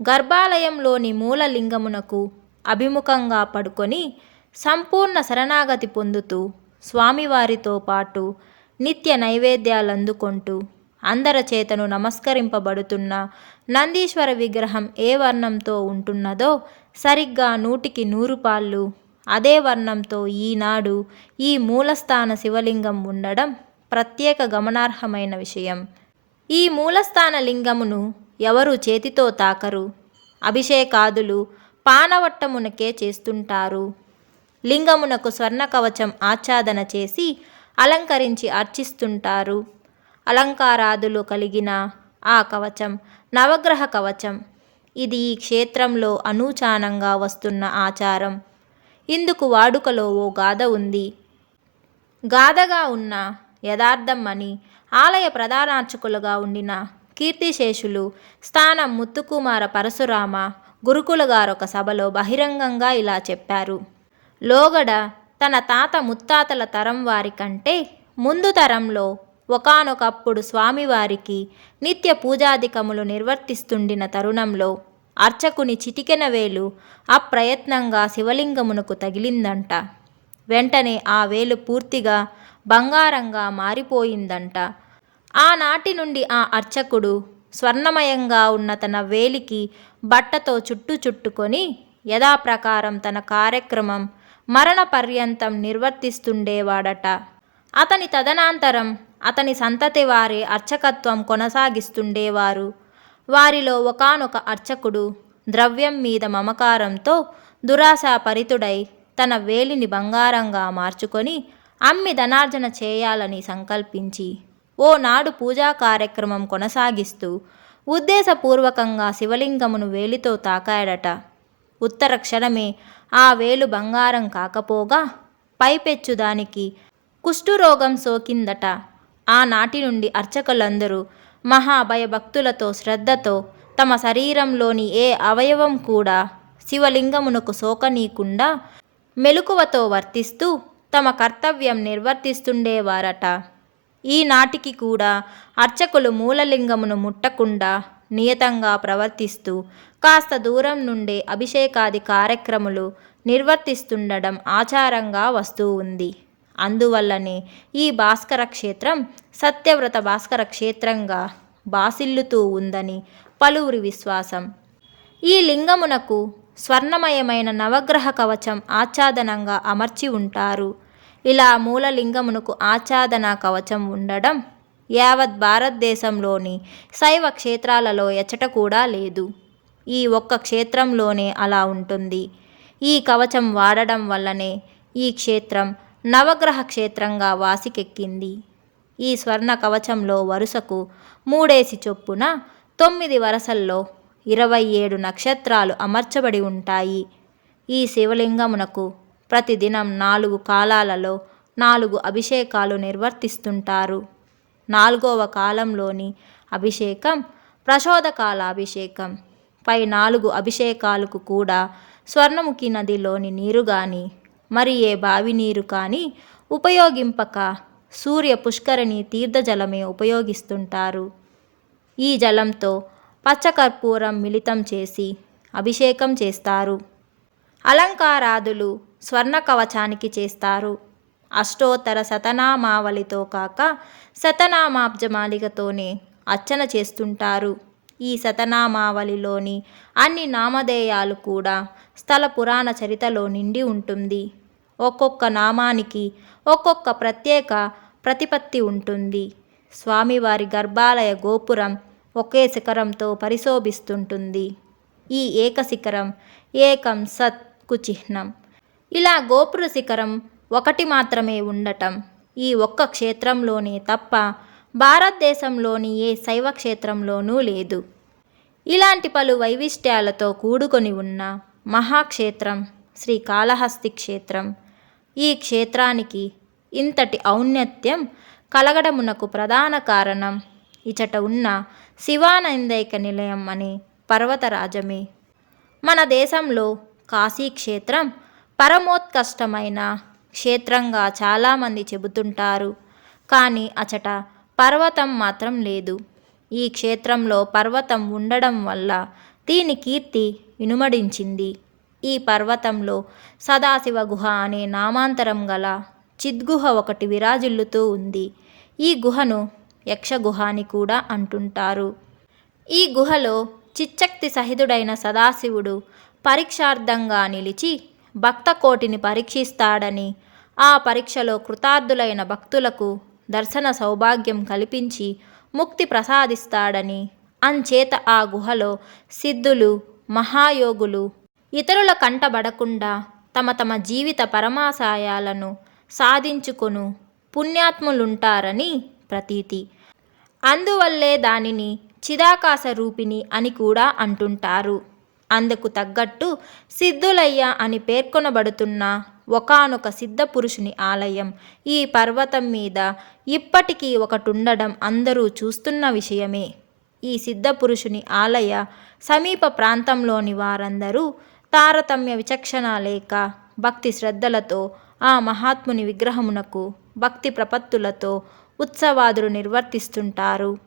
గర్భాలయంలోని మూలలింగమునకు అభిముఖంగా పడుకొని సంపూర్ణ శరణాగతి పొందుతూ స్వామివారితో పాటు నిత్య నైవేద్యాలందుకుంటూ అందరి చేతను నమస్కరింపబడుతున్న నందీశ్వర విగ్రహం ఏ వర్ణంతో ఉంటున్నదో సరిగ్గా నూటికి నూరు పాళ్ళు అదే వర్ణంతో ఈనాడు ఈ మూలస్థాన శివలింగం ఉండడం ప్రత్యేక గమనార్హమైన విషయం. ఈ మూలస్థాన లింగమును ఎవరు చేతితో తాకరు? అభిషేకాదులు పానవట్టమునకే చేస్తుంటారు. లింగమునకు స్వర్ణ కవచం ఆచ్ఛాదన చేసి అలంకరించి అర్చిస్తుంటారు. అలంకారాదులు కలిగిన ఆ కవచం నవగ్రహ కవచం. ఇది ఈ క్షేత్రంలో అనూచానంగా వస్తున్న ఆచారం. ఇందుకు వాడుకలో ఓ గాథ ఉంది. గాథగా ఉన్న యథార్థం అని ఆలయ ప్రధానార్చకులుగా ఉండిన కీర్తిశేషులు స్థానం ముత్తుకుమార పరశురామ గురుకుల గారొక సభలో బహిరంగంగా ఇలా చెప్పారు. లోగడ తన తాత ముత్తాతల తరం వారి కంటే ముందు తరంలో ఒకానొకప్పుడు స్వామివారికి నిత్య పూజాధికములు నిర్వర్తిస్తుండిన తరుణంలో అర్చకుని చిటికెన వేలు అప్రయత్నంగా శివలింగమునకు తగిలిందంట. వెంటనే ఆ వేలు పూర్తిగా బంగారంగా మారిపోయిందంట. ఆనాటి నుండి ఆ అర్చకుడు స్వర్ణమయంగా ఉన్న తన వేలికి బట్టతో చుట్టు చుట్టుకొని యథాప్రకారం తన కార్యక్రమం మరణ పర్యంతం నిర్వర్తిస్తుండేవాడట. అతని తదనంతరం అతని సంతతి వారి అర్చకత్వం కొనసాగిస్తుండేవారు. వారిలో ఒకానొక అర్చకుడు ద్రవ్యం మీద మమకారంతో దురాశాపరితుడై తన వేలిని బంగారంగా మార్చుకొని అమ్మి ధనార్జన చేయాలని సంకల్పించి ఓనాడు పూజా కార్యక్రమం కొనసాగిస్తూ ఉద్దేశపూర్వకంగా శివలింగమును వేలితో తాకాడట ఉత్తర క్షణమే ఆ వేలు బంగారం కాకపోగా పైపెచ్చు దానికి కుష్ఠురోగం సోకిందట. ఆనాటి నుండి అర్చకులందరూ మహాభయభక్తులతో శ్రద్ధతో తమ శరీరంలోని ఏ అవయవం కూడా శివలింగమునకు సోకనీయకుండా మెలకువతో వర్తిస్తూ తమ కర్తవ్యం నిర్వర్తిస్తుండేవారట. ఈనాటికి కూడా అర్చకులు మూలలింగమును ముట్టకుండా నియతంగా ప్రవర్తిస్తూ కాస్త దూరం నుండే అభిషేకాది కార్యక్రమాలు నిర్వర్తిస్తుండడం ఆచారంగా వస్తూ ఉంది. అందువల్లనే ఈ భాస్కర క్షేత్రం సత్యవ్రత భాస్కర క్షేత్రంగా బాసిల్లుతూ ఉందని పలువురి విశ్వాసం. ఈ లింగమునకు స్వర్ణమయమైన నవగ్రహ కవచం ఆచ్ఛాదనంగా అమర్చి ఉంటారు. ఇలా మూలలింగమునకు ఆచ్ఛాదన కవచం ఉండడం యావత్ భారతదేశంలోని శైవ క్షేత్రాలలో ఎచ్చట కూడా లేదు. ఈ ఒక్క క్షేత్రంలోనే అలా ఉంటుంది. ఈ కవచం వాడడం వల్లనే ఈ క్షేత్రం నవగ్రహ క్షేత్రంగా వాసికెక్కింది. ఈ స్వర్ణ కవచంలో వరుసకు మూడేసి చొప్పున తొమ్మిది వరసల్లో ఇరవై ఏడు నక్షత్రాలు అమర్చబడి ఉంటాయి. ఈ శివలింగమునకు ప్రతిదినం నాలుగు కాలాలలో నాలుగు అభిషేకాలు నిర్వర్తిస్తుంటారు. నాలుగవ కాలంలోని అభిషేకం ప్రశోధకాల అభిషేకం పై నాలుగు అభిషేకాలకు కూడా స్వర్ణముఖి నదిలోని నీరు కానీ మరి ఏ బావి నీరు కానీ ఉపయోగింపక సూర్య పుష్కరిణి తీర్థజలమే ఉపయోగిస్తుంటారు. ఈ జలంతో పచ్చకర్పూరం మిళితం చేసి అభిషేకం చేస్తారు. అలంకారాదులు స్వర్ణ కవచానికి చేస్తారు. అష్టోత్తర శతనామావళితో కాక శతనామాబ్జమాలికతోనే అర్చన చేస్తుంటారు. ఈ శతనామావళిలోని అన్ని నామధేయాలు కూడా స్థల పురాణ చరితలో నిండి ఉంటుంది. ఒక్కొక్క నామానికి ఒక్కొక్క ప్రత్యేక ప్రతిపత్తి ఉంటుంది. స్వామివారి గర్భాలయ గోపురం ఒకే శిఖరంతో పరిశోభిస్తుంటుంది. ఈ ఏక శిఖరం ఏకం సత్ కు చిహ్నం. ఇలా గోపుర శిఖరం ఒకటి మాత్రమే ఉండటం. ఈ ఒక్క క్షేత్రంలోనే తప్ప భారతదేశంలోని ఏ శైవ క్షేత్రంలోనూ లేదు. ఇలాంటి పలు వైవిష్ట్యాలతో కూడుకొని ఉన్న మహాక్షేత్రం శ్రీకాళహస్తి క్షేత్రం. ఈ క్షేత్రానికి ఇంతటి ఔన్నత్యం కలగడమునకు ప్రధాన కారణం ఇచట ఉన్న శివానందైక నిలయం అనే పర్వతరాజమే. మన దేశంలో కాశీక్షేత్రం పరమోత్కష్టమైన క్షేత్రంగా చాలామంది చెబుతుంటారు. కానీ అచట పర్వతం మాత్రం లేదు. ఈ క్షేత్రంలో పర్వతం ఉండడం వల్ల దీని కీర్తి ఇనుమడించింది ఈ పర్వతంలో సదాశివ గుహ అనే నామాంతరం గల చిద్గుహ ఒకటి విరాజిల్లుతూ ఉంది. ఈ గుహను యక్షగుహ అని కూడా అంటుంటారు. ఈ గుహలో చిచ్చక్తి సహితుడైన సదాశివుడు పరీక్షార్థంగా నిలిచి భక్త కోటిని పరీక్షిస్తాడని ఆ పరీక్షలో కృతార్థులైన భక్తులకు దర్శన సౌభాగ్యం కల్పించి ముక్తి ప్రసాదిస్తాడని అంచేత ఆ గుహలో సిద్ధులు మహాయోగులు ఇతరుల కంటబడకుండా తమ తమ జీవిత పరమాశయాలను సాధించుకొను పుణ్యాత్ములుంటారని ప్రతీతి. అందువల్లే దానిని చిదాకాశ రూపిణి అని కూడా అంటుంటారు. అందుకు తగ్గట్టు సిద్ధులయ్య అని పేర్కొనబడుతున్న ఒకానొక సిద్ధ పురుషుని ఆలయం ఈ పర్వతం మీద ఇప్పటికీ ఒకటుండడం అందరూ చూస్తున్న విషయమే. ఈ సిద్ధ పురుషుని ఆలయ సమీప ప్రాంతంలోని వారందరూ తారతమ్య విచక్షణ లేక భక్తి శ్రద్ధలతో ఆ మహాత్ముని విగ్రహమునకు భక్తి ప్రపత్తులతో ఉత్సవాదులు నిర్వర్తిస్తుంటారు.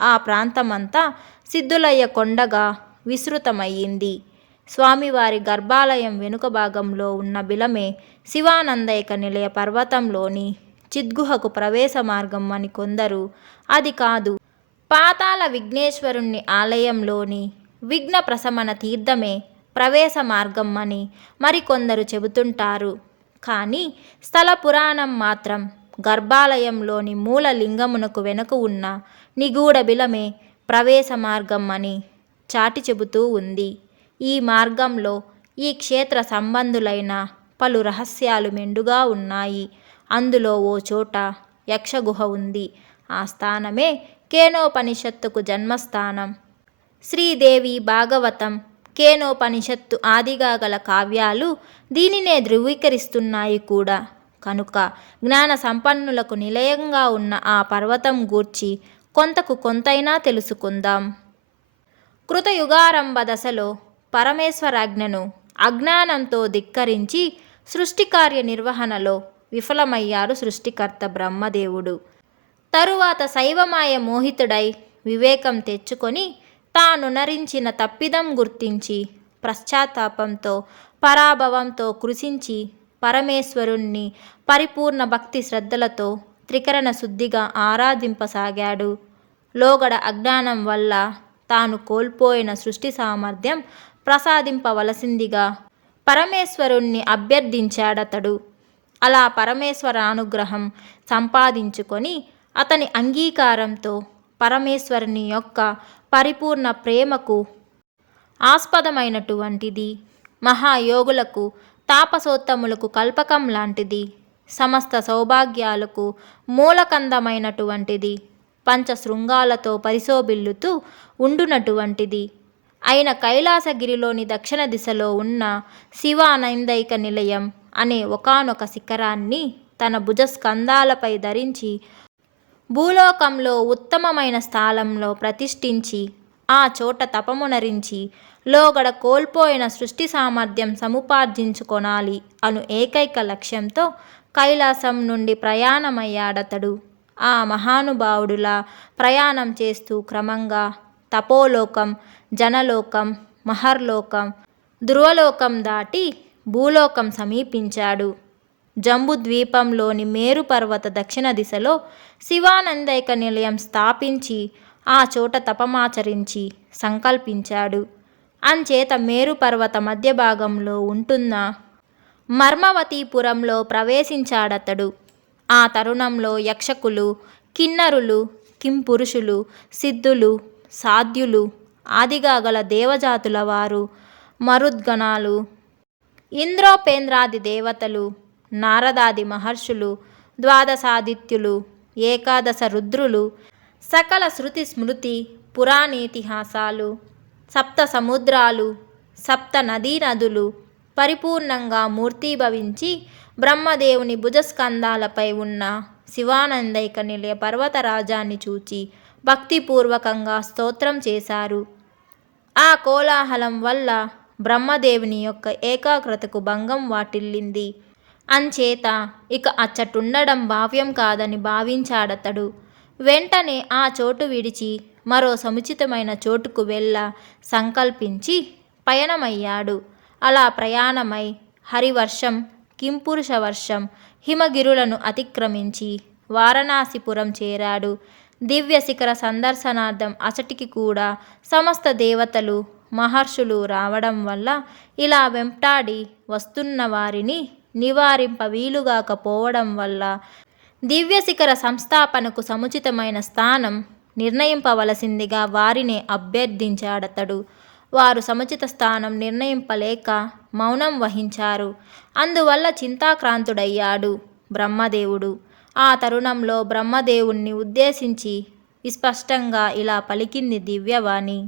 ఆ ప్రాంతమంతా సిద్ధులయ్య కొండగా విస్తృతమయ్యింది స్వామివారి గర్భాలయం వెనుక భాగంలో ఉన్న బిలమే శివానందైక నిలయ పర్వతంలోని చిద్గుహకు ప్రవేశ మార్గం అని కొందరు అది కాదు పాతాళ విఘ్నేశ్వరుణ్ణి ఆలయంలోని విఘ్న ప్రశమన తీర్థమే ప్రవేశ మార్గం అని మరికొందరు చెబుతుంటారు. కానీ స్థల పురాణం మాత్రం గర్భాలయంలోని మూల లింగమునకు వెనుక ఉన్న నిగూఢ బిలమే ప్రవేశ మార్గం అని చాటి చెబుతూ ఉంది. ఈ మార్గంలో ఈ క్షేత్ర సంబంధులైన పలు రహస్యాలు మెండుగా ఉన్నాయి. అందులో ఓ చోట యక్షగుహ ఉంది. ఆ స్థానమే కేనోపనిషత్తుకు జన్మస్థానం. శ్రీదేవి భాగవతం కేనోపనిషత్తు ఆదిగా గల కావ్యాలు దీనినే ధృవీకరిస్తున్నాయి కూడా. కనుక జ్ఞాన సంపన్నులకు నిలయంగా ఉన్న ఆ పర్వతం గూర్చి కొంతకు కొంతైనా తెలుసుకుందాం. కృతయుగారంభ దశలో పరమేశ్వరాజ్ఞను అజ్ఞానంతో ధిక్కరించి సృష్టికార్య నిర్వహణలో విఫలమయ్యారు సృష్టికర్త బ్రహ్మదేవుడు. తరువాత శైవమాయ మోహితుడై వివేకం తెచ్చుకొని తాను నరించిన తప్పిదం గుర్తించి పశ్చాత్తాపంతో పరాభవంతో కృషించి పరమేశ్వరుణ్ణి పరిపూర్ణ భక్తి శ్రద్ధలతో త్రికరణ శుద్ధిగా ఆరాధింపసాగాడు. లోగడ అజ్ఞానం వల్ల తాను కోల్పోయిన సృష్టి సామర్థ్యం ప్రసాదింపవలసిందిగా పరమేశ్వరుణ్ణి అభ్యర్థించాడతడు. అలా పరమేశ్వర అనుగ్రహం సంపాదించుకొని అతని అంగీకారంతో పరమేశ్వరుని యొక్క పరిపూర్ణ ప్రేమకు ఆస్పదమైనటువంటిది మహాయోగులకు తాపసోత్తములకు కల్పకం లాంటిది సమస్త సౌభాగ్యాలకు మూలకందమైనటువంటిది. పంచశృంగాలతో పరిశోభిల్లుతూ ఉండునటువంటిది. అయిన కైలాసగిరిలోని దక్షిణ దిశలో ఉన్న శివానందైక నిలయం అనే ఒకానొక శిఖరాన్ని తన భుజస్కంధాలపై ధరించి భూలోకంలో ఉత్తమమైన స్థానంలో ప్రతిష్ఠించి ఆ చోట తపమునరించి లోగడ కోల్పోయిన సృష్టి సామర్థ్యం సముపార్జించుకొనాలి అను ఏకైక లక్ష్యంతో కైలాసం నుండి ప్రయాణమయ్యాడతడు. ఆ మహానుభావుడులా ప్రయాణం చేస్తూ క్రమంగా తపోలోకం జనలోకం మహర్లోకం ధ్రువలోకం దాటి భూలోకం సమీపించాడు. జంబుద్వీపంలోని మేరుపర్వత దక్షిణ దిశలో శివానందైక నిలయం స్థాపించి ఆ చోట తపమాచరించి సంకల్పించాడు. అంచేత మేరుపర్వత మధ్య భాగంలో ఉంటున్న మర్మవతీపురంలో ప్రవేశించాడతడు. ఆ తరుణంలో యక్షకులు కిన్నరులు కింపురుషులు సిద్ధులు సాధ్యులు ఆదిగా గల దేవజాతుల వారు మరుద్గణాలు ఇంద్రోపేంద్రాది దేవతలు నారదాది మహర్షులు ద్వాదశాదిత్యులు ఏకాదశ రుద్రులు సకల శృతి స్మృతి పురాణేతిహాసాలు సప్త సముద్రాలు సప్త నదీ నదులు పరిపూర్ణంగా మూర్తీభవించి బ్రహ్మదేవుని భుజస్కంధాలపై ఉన్న శివానందైక నిలయ పర్వతరాజాన్ని చూచి భక్తిపూర్వకంగా స్తోత్రం చేశారు. ఆ కోలాహలం వల్ల బ్రహ్మదేవుని యొక్క ఏకాగ్రతకు భంగం వాటిల్లింది. అంచేత ఇక అచ్చటుండడం భావ్యం కాదని భావించాడతడు. వెంటనే ఆ చోటు విడిచి మరో సముచితమైన చోటుకు వెళ్ళ సంకల్పించి పయనమయ్యాడు. అలా ప్రయాణమై హరివర్షం కింపురుష వర్షం? హిమగిరులను అతిక్రమించి వారణాసిపురం చేరాడు. దివ్య శిఖర సందర్శనార్థం అసటికి కూడా సమస్త దేవతలు మహర్షులు రావడం వల్ల ఇలా వెంటాడి వస్తున్న వారిని నివారింప వీలుగాకపోవడం వల్ల దివ్య శిఖర సంస్థాపనకు సముచితమైన స్థానం నిర్ణయింపవలసిందిగా వారినే అభ్యర్థించాడతడు. వారు సముచిత స్థానం నిర్ణయింపలేక మౌనం వహించారు. అందువల్ల చింతాక్రాంతుడయ్యాడు బ్రహ్మదేవుడు. ఆ తరుణంలో బ్రహ్మదేవుణ్ణి ఉద్దేశించి విస్పష్టంగా ఇలా పలికింది దివ్యవాణి.